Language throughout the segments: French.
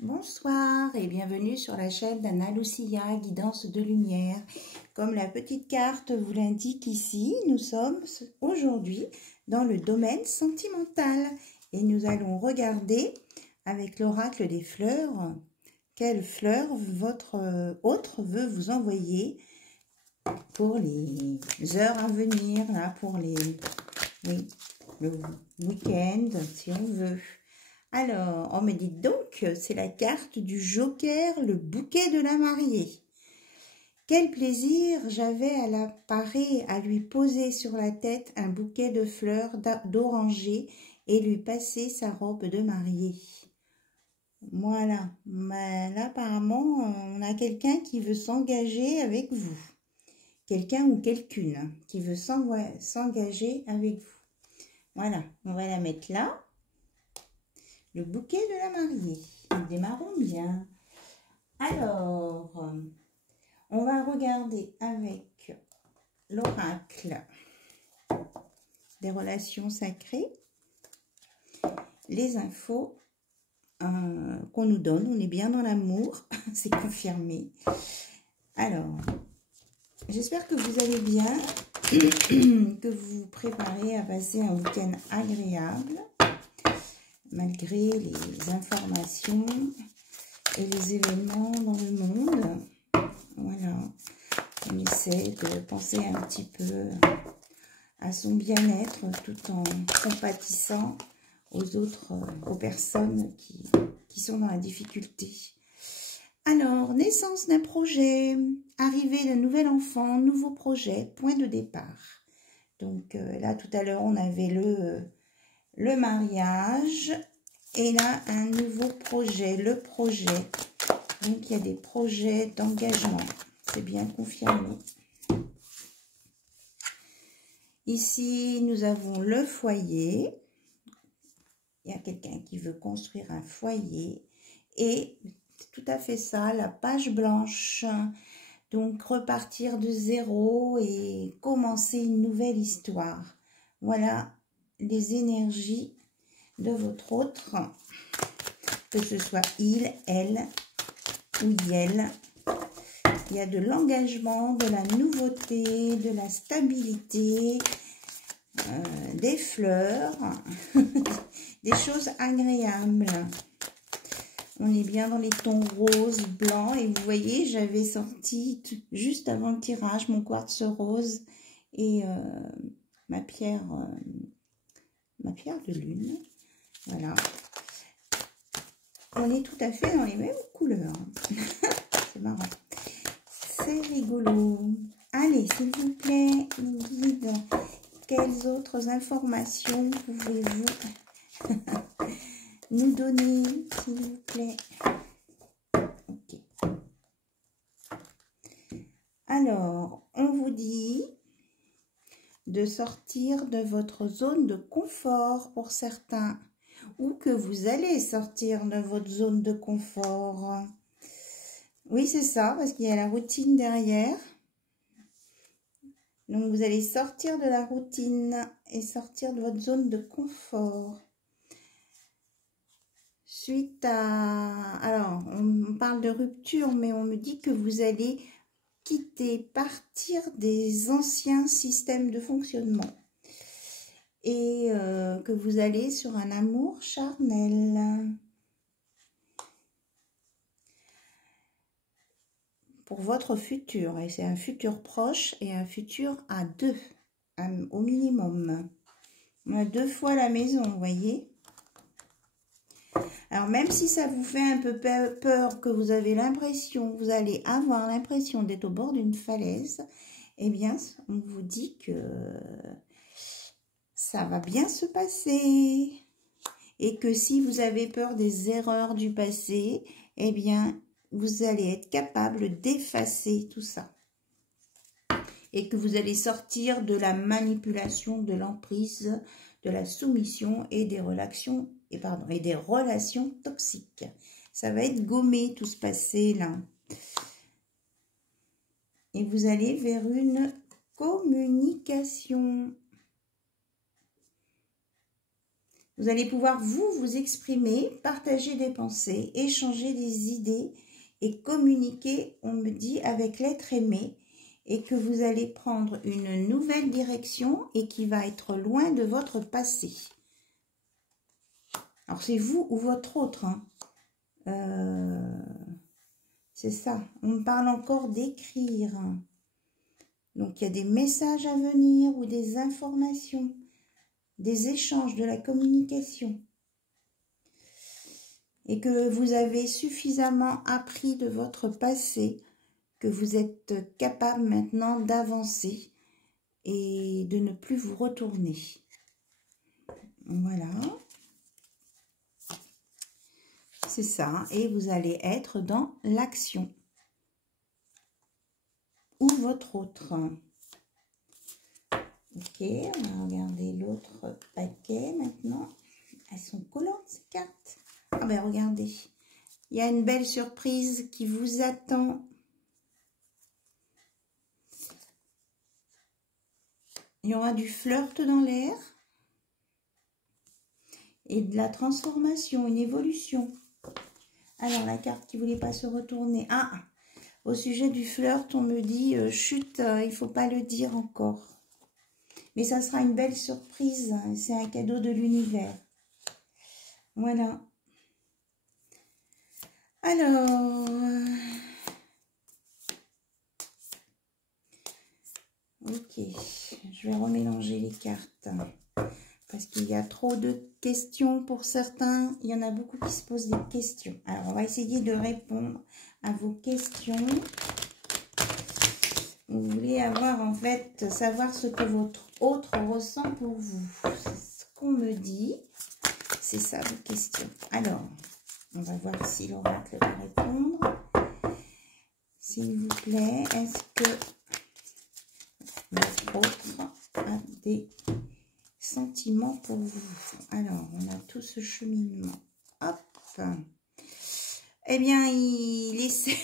Bonsoir et bienvenue sur la chaîne d'Anna Lucia, Guidance de Lumière. Comme la petite carte vous l'indique ici, nous sommes aujourd'hui dans le domaine sentimental et nous allons regarder avec l'oracle des fleurs quelles fleurs votre autre veut vous envoyer pour les heures à venir, là, pour le week-end si on veut. Alors, on me dit donc, c'est la carte du joker, le bouquet de la mariée. Quel plaisir j'avais à la parer, à lui poser sur la tête un bouquet de fleurs d'oranger et lui passer sa robe de mariée. Voilà, mais là apparemment, on a quelqu'un qui veut s'engager avec vous. Quelqu'un ou quelqu'une qui veut s'engager avec vous. Voilà, on va la mettre là. Le bouquet de la mariée. Nous démarrons bien. Alors, on va regarder avec l'oracle des relations sacrées les infos qu'on nous donne. On est bien dans l'amour, c'est confirmé. Alors, j'espère que vous allez bien, que vous vous préparez à passer un week-end agréable. Malgré les informations et les événements dans le monde. Voilà, on essaie de penser un petit peu à son bien-être tout en compatissant aux personnes qui sont dans la difficulté. Alors, naissance d'un projet, arrivée d'un nouvel enfant, nouveau projet, point de départ. Donc là, tout à l'heure, on avait le mariage et là un nouveau projet, le projet. Donc il y a des projets d'engagement, c'est bien confirmé. Ici nous avons le foyer, il y a quelqu'un qui veut construire un foyer et c'est tout à fait ça, la page blanche. Donc repartir de zéro et commencer une nouvelle histoire. Voilà les énergies de votre autre, que ce soit il, elle ou elle. Il y a de l'engagement, de la nouveauté, de la stabilité, des fleurs, des choses agréables. On est bien dans les tons roses, blancs, et vous voyez, j'avais sorti juste avant le tirage mon quartz rose et ma pierre de lune. Voilà. On est tout à fait dans les mêmes couleurs. C'est marrant. C'est rigolo. Allez, s'il vous plaît, guide, quelles autres informations pouvez-vous nous donner, s'il vous plaît? Ok. Alors, on vous dit de sortir de votre zone de confort pour certains, ou que vous allez sortir de votre zone de confort. Oui, c'est ça, parce qu'il y a la routine derrière. Donc, vous allez sortir de la routine et sortir de votre zone de confort. Suite à... Alors, on parle de rupture, mais on me dit que vous allez partir des anciens systèmes de fonctionnement. Et que vous allez sur un amour charnel. Pour votre futur. Et c'est un futur proche et un futur à deux, au minimum. On a 2 fois la maison, vous voyez. Alors, même si ça vous fait un peu peur, que vous avez l'impression, vous allez avoir l'impression d'être au bord d'une falaise, eh bien, on vous dit que ça va bien se passer. Et que si vous avez peur des erreurs du passé, eh bien, vous allez être capable d'effacer tout ça. Et que vous allez sortir de la manipulation, de l'emprise, de la soumission et des relations, et des relations toxiques. Ça va être gommé tout ce passé là. Et vous allez vers une communication. Vous allez pouvoir vous exprimer, partager des pensées, échanger des idées et communiquer, on me dit, avec l'être aimé, et que vous allez prendre une nouvelle direction et qui va être loin de votre passé. Alors c'est vous ou votre autre, hein. C'est ça, on me parle encore d'écrire. Donc il y a des messages à venir ou des informations, des échanges, de la communication. Et que vous avez suffisamment appris de votre passé, que vous êtes capable maintenant d'avancer et de ne plus vous retourner. Voilà. C'est ça. Et vous allez être dans l'action. Ou votre autre. Ok, on va regarder l'autre paquet maintenant. Elles sont collantes ces cartes. Ah ben regardez, il y a une belle surprise qui vous attend. Il y aura du flirt dans l'air. Et de la transformation, une évolution. Alors la carte qui ne voulait pas se retourner. Ah, au sujet du flirt, on me dit, chut, il ne faut pas le dire encore. Mais ça sera une belle surprise, c'est un cadeau de l'univers. Voilà. Alors, ok, je vais remélanger les cartes parce qu'il y a trop de questions pour certains. Il y en a beaucoup qui se posent des questions. Alors, on va essayer de répondre à vos questions. Vous voulez avoir, en fait, savoir ce que votre autre ressent pour vous. C'est ce qu'on me dit. C'est ça vos questions. Alors, on va voir si l'oracle va répondre. S'il vous plaît, est-ce que votre autre a des sentiments pour vous? Alors, on a tout ce cheminement. Hop. Eh bien, il essaie...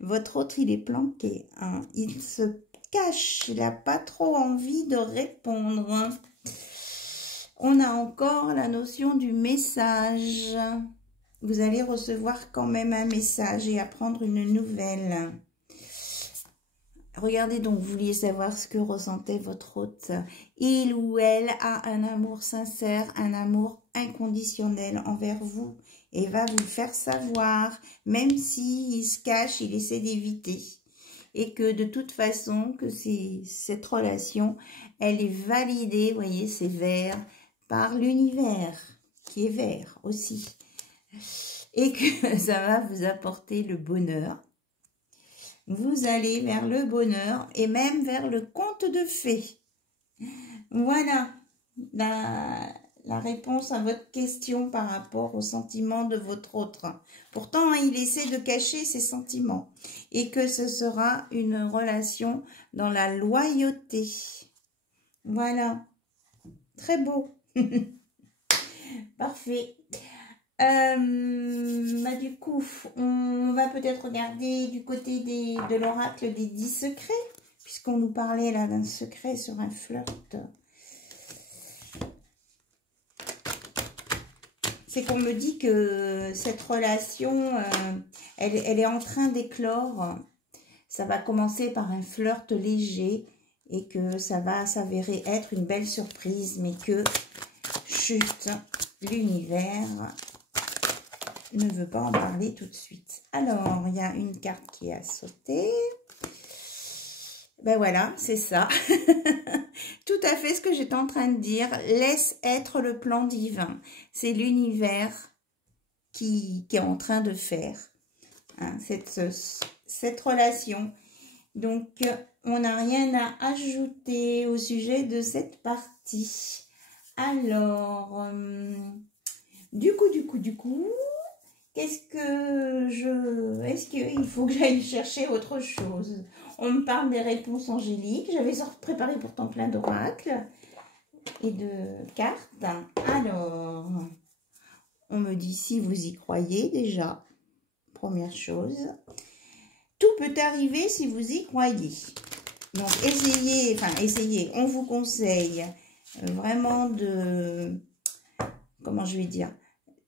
Votre autre, il est planqué. Hein. Il se cache. Il n'a pas trop envie de répondre. Hein. On a encore la notion du message. Vous allez recevoir quand même un message et apprendre une nouvelle. Regardez donc, vous vouliez savoir ce que ressentait votre hôte. Il ou elle a un amour sincère, un amour inconditionnel envers vous et va vous le faire savoir, même s'il se cache, il essaie d'éviter. Et que de toute façon, que cette relation, elle est validée, vous voyez, c'est vert, par l'univers, qui est vert aussi. Et que ça va vous apporter le bonheur. Vous allez vers le bonheur et même vers le conte de fées. Voilà la réponse à votre question par rapport aux sentiments de votre autre. Pourtant, il essaie de cacher ses sentiments et que ce sera une relation dans la loyauté. Voilà. Très beau. Parfait. Du coup, on va peut-être regarder du côté de l'oracle des 10 secrets, puisqu'on nous parlait là d'un secret sur un flirt. C'est qu'on me dit que cette relation, elle est en train d'éclore. Ça va commencer par un flirt léger et que ça va s'avérer être une belle surprise, mais que, chut, l'univers ne veut pas en parler tout de suite. Alors, il y a une carte qui a sauté. Ben voilà, c'est ça. Tout à fait ce que j'étais en train de dire. Laisse être le plan divin. C'est l'univers qui est en train de faire hein, cette relation. Donc, on n'a rien à ajouter au sujet de cette partie. Alors, du coup, est-ce qu'il faut que j'aille chercher autre chose? On me parle des réponses angéliques. J'avais préparé pourtant plein d'oracles et de cartes. Alors, on me dit si vous y croyez déjà. Première chose. Tout peut arriver si vous y croyez. Donc, essayez. On vous conseille vraiment de comment je vais dire,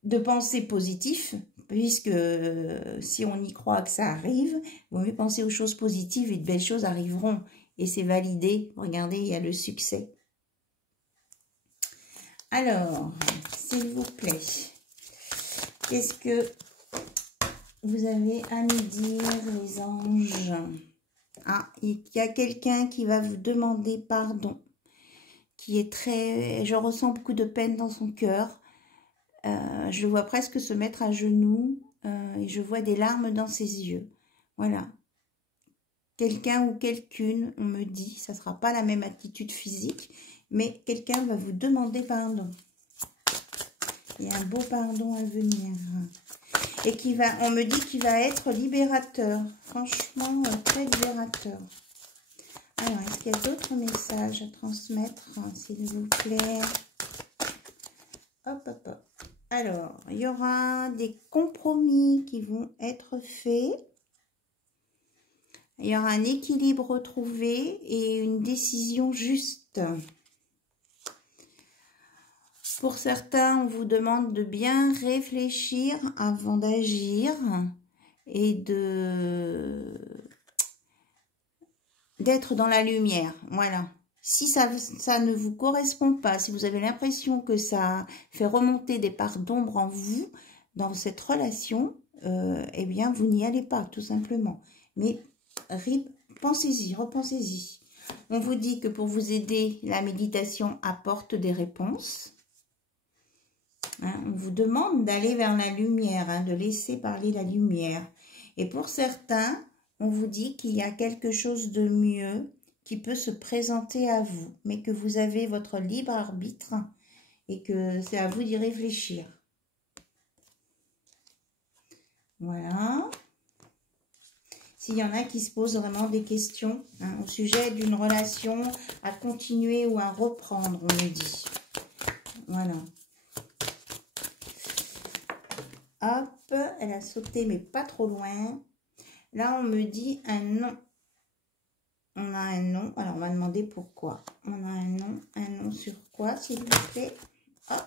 de penser positif, puisque si on y croit que ça arrive, il vaut mieux penser aux choses positives et de belles choses arriveront. Et c'est validé. Regardez, il y a le succès. Alors, s'il vous plaît, qu'est-ce que vous avez à nous dire, les anges? Ah, il y a quelqu'un qui va vous demander pardon, qui est très... Je ressens beaucoup de peine dans son cœur. Je le vois presque se mettre à genoux et je vois des larmes dans ses yeux. Voilà. Quelqu'un ou quelqu'une, on me dit, ça ne sera pas la même attitude physique, mais quelqu'un va vous demander pardon. Il y a un beau pardon à venir. Et qui va, on me dit qu'il va être libérateur. Franchement, très libérateur. Alors, est-ce qu'il y a d'autres messages à transmettre, s'il vous plaît? Hop, hop, hop. Alors, il y aura des compromis qui vont être faits. Il y aura un équilibre retrouvé et une décision juste. Pour certains, on vous demande de bien réfléchir avant d'agir et d'être dans la lumière. Voilà. Si ça ne vous correspond pas, si vous avez l'impression que ça fait remonter des parts d'ombre en vous, dans cette relation, eh bien, vous n'y allez pas, tout simplement. Mais pensez-y, repensez-y. On vous dit que pour vous aider, la méditation apporte des réponses. Hein, on vous demande d'aller vers la lumière, hein, de laisser parler la lumière. Et pour certains, on vous dit qu'il y a quelque chose de mieux qui peut se présenter à vous, mais que vous avez votre libre arbitre et que c'est à vous d'y réfléchir. Voilà. S'il y en a qui se posent vraiment des questions hein, au sujet d'une relation à continuer ou à reprendre, on me dit. Voilà. Hop, elle a sauté, mais pas trop loin. Là, on me dit un non. On a un non. Alors, on va demander pourquoi. On a un non. Un non sur quoi, s'il vous plaît? Hop.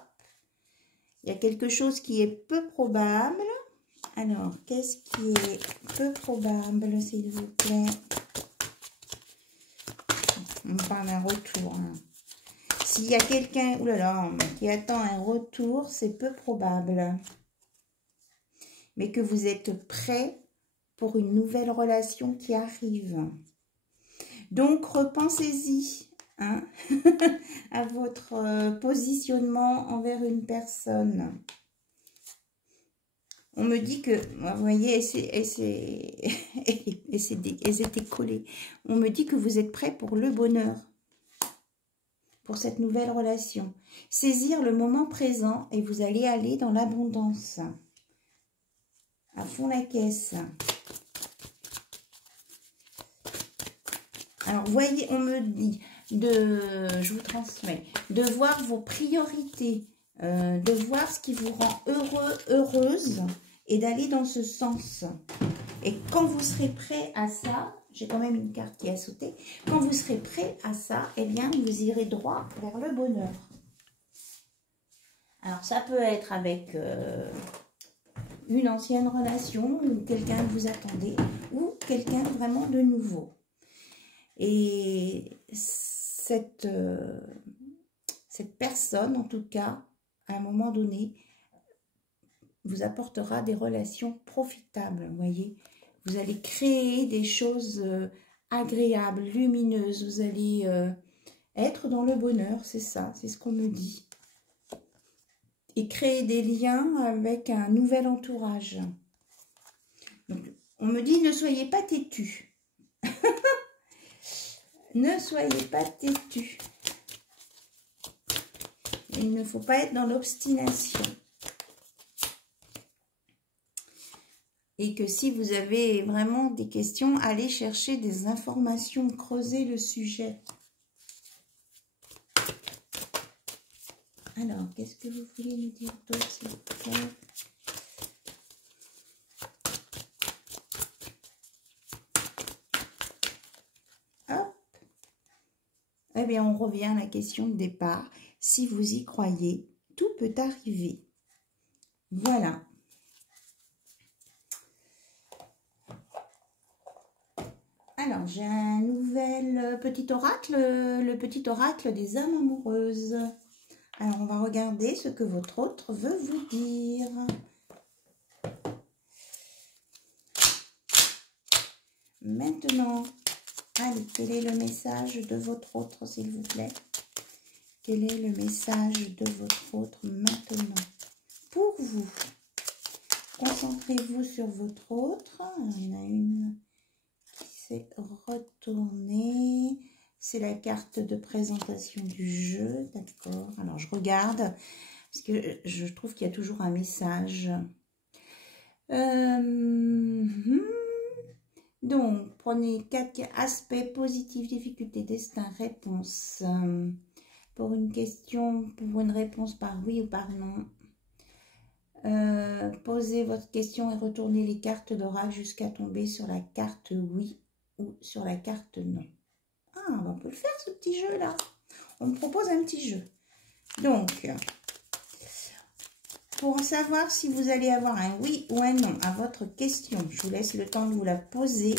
Il y a quelque chose qui est peu probable. Alors, qu'est-ce qui est peu probable, s'il vous plaît? On parle d'un retour. Hein. S'il y a quelqu'un qui attend un retour, c'est peu probable. Mais que vous êtes prêt pour une nouvelle relation qui arrive. Donc, repensez-y hein, à votre positionnement envers une personne. On me dit que, vous voyez, elles étaient collées. On me dit que vous êtes prêt pour le bonheur, pour cette nouvelle relation. Saisir le moment présent et vous allez aller dans l'abondance. À fond la caisse. Alors, voyez, on me dit, je vous transmets, de voir vos priorités, de voir ce qui vous rend heureux, heureuse, et d'aller dans ce sens. Et quand vous serez prêt à ça, j'ai quand même une carte qui a sauté, quand vous serez prêt à ça, eh bien, vous irez droit vers le bonheur. Alors, ça peut être avec une ancienne relation, ou quelqu'un que vous attendez, ou quelqu'un vraiment de nouveau. Et cette personne, en tout cas, à un moment donné, vous apportera des relations profitables, vous voyez. Vous allez créer des choses agréables, lumineuses. Vous allez être dans le bonheur, c'est ça, c'est ce qu'on me dit. Et créer des liens avec un nouvel entourage. Donc, on me dit, ne soyez pas têtus. Ne soyez pas têtus. Il ne faut pas être dans l'obstination. Et que si vous avez vraiment des questions, allez chercher des informations, creusez le sujet. Alors, qu'est-ce que vous voulez nous dire d'autre, s'il vous plaît? Hop. Eh bien, on revient à la question de départ. Si vous y croyez, tout peut arriver. Voilà. Alors, j'ai un nouvel petit oracle, le petit oracle des âmes amoureuses. Alors, on va regarder ce que votre autre veut vous dire. Maintenant, allez, quel est le message de votre autre, s'il vous plaît? Quel est le message de votre autre maintenant? Pour vous, concentrez-vous sur votre autre. Il y en a une qui s'est retournée. C'est la carte de présentation du jeu, d'accord. Alors, je regarde, parce que je trouve qu'il y a toujours un message. Donc, prenez 4 aspects positifs, difficultés, destin, réponse. Pour une question, pour une réponse par oui ou par non. Posez votre question et retournez les cartes d'oracle jusqu'à tomber sur la carte oui ou sur la carte non. Ah, on peut le faire ce petit jeu là. On me propose un petit jeu. Donc, pour savoir si vous allez avoir un oui ou un non à votre question, je vous laisse le temps de vous la poser.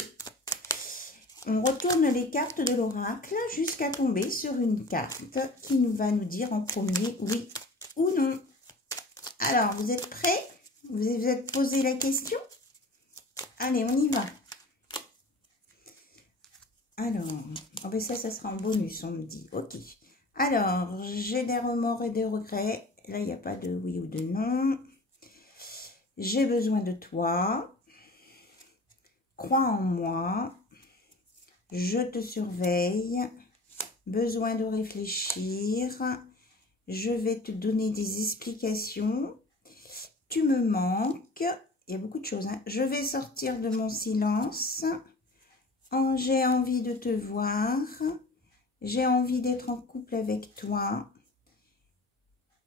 On retourne les cartes de l'oracle jusqu'à tomber sur une carte qui va nous dire en premier oui ou non. Alors, vous êtes prêts? Vous êtes posé la question? Allez, on y va. Alors, oh ben ça sera en bonus, on me dit. Ok. Alors, j'ai des remords et des regrets. Là, il n'y a pas de oui ou de non. J'ai besoin de toi. Crois en moi. Je te surveille. Besoin de réfléchir. Je vais te donner des explications. Tu me manques. Il y a beaucoup de choses, hein. Je vais sortir de mon silence. J'ai envie de te voir. J'ai envie d'être en couple avec toi.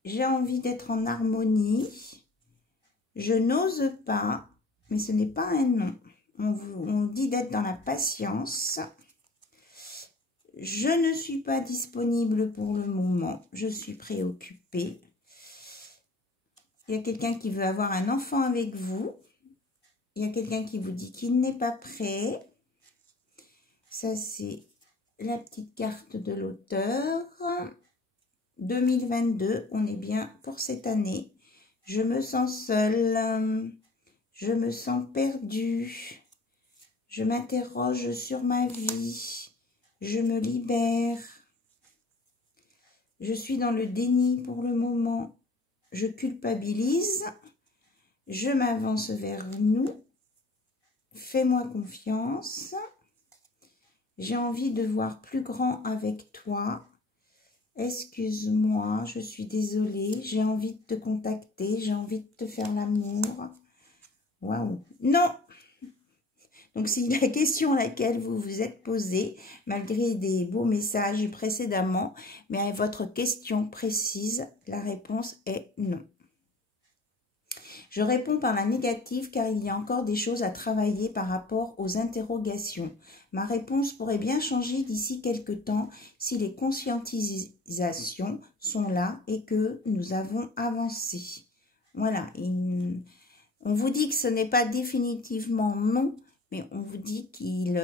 J'ai envie d'être en harmonie. Je n'ose pas, mais ce n'est pas un non. On dit d'être dans la patience. Je ne suis pas disponible pour le moment. Je suis préoccupée. Il y a quelqu'un qui veut avoir un enfant avec vous. Il y a quelqu'un qui vous dit qu'il n'est pas prêt. Ça, c'est la petite carte de l'auteur. 2022, on est bien pour cette année. Je me sens seule. Je me sens perdue. Je m'interroge sur ma vie. Je me libère. Je suis dans le déni pour le moment. Je culpabilise. Je m'avance vers nous. Fais-moi confiance. J'ai envie de voir plus grand avec toi. Excuse-moi, je suis désolée. J'ai envie de te contacter. J'ai envie de te faire l'amour. Waouh. Non. Donc, c'est la question à laquelle vous vous êtes posée, malgré des beaux messages précédemment. Mais à votre question précise, la réponse est non. Je réponds par la négative car il y a encore des choses à travailler par rapport aux interrogations. Ma réponse pourrait bien changer d'ici quelques temps si les conscientisations sont là et que nous avons avancé. Voilà, on vous dit que ce n'est pas définitivement non, mais on vous dit qu'il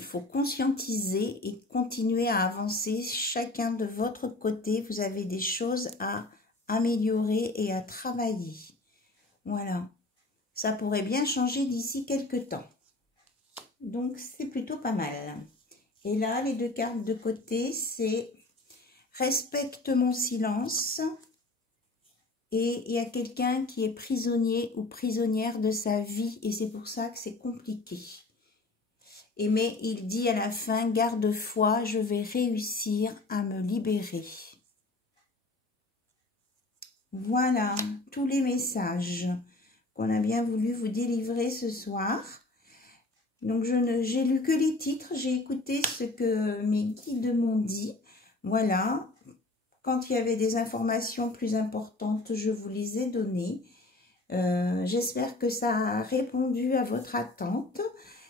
faut conscientiser et continuer à avancer chacun de votre côté. Vous avez des choses à améliorer et à travailler. Voilà. Ça pourrait bien changer d'ici quelques temps. Donc, c'est plutôt pas mal. Et là, les deux cartes de côté, c'est respecte mon silence. Et il y a quelqu'un qui est prisonnier ou prisonnière de sa vie. Et c'est pour ça que c'est compliqué. Et mais il dit à la fin, garde foi, je vais réussir à me libérer. Voilà, tous les messages qu'on a bien voulu vous délivrer ce soir. Donc, j'ai lu que les titres, j'ai écouté ce que mes guides m'ont dit. Voilà, quand il y avait des informations plus importantes, je vous les ai données. J'espère que ça a répondu à votre attente.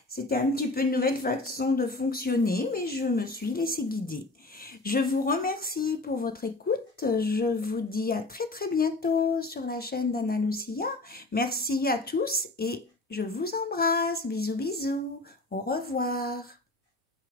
C'était un petit peu une nouvelle façon de fonctionner, mais je me suis laissée guider. Je vous remercie pour votre écoute. Je vous dis à très très bientôt sur la chaîne d'Anna Lucia. Merci à tous et je vous embrasse. Bisous bisous. Au revoir.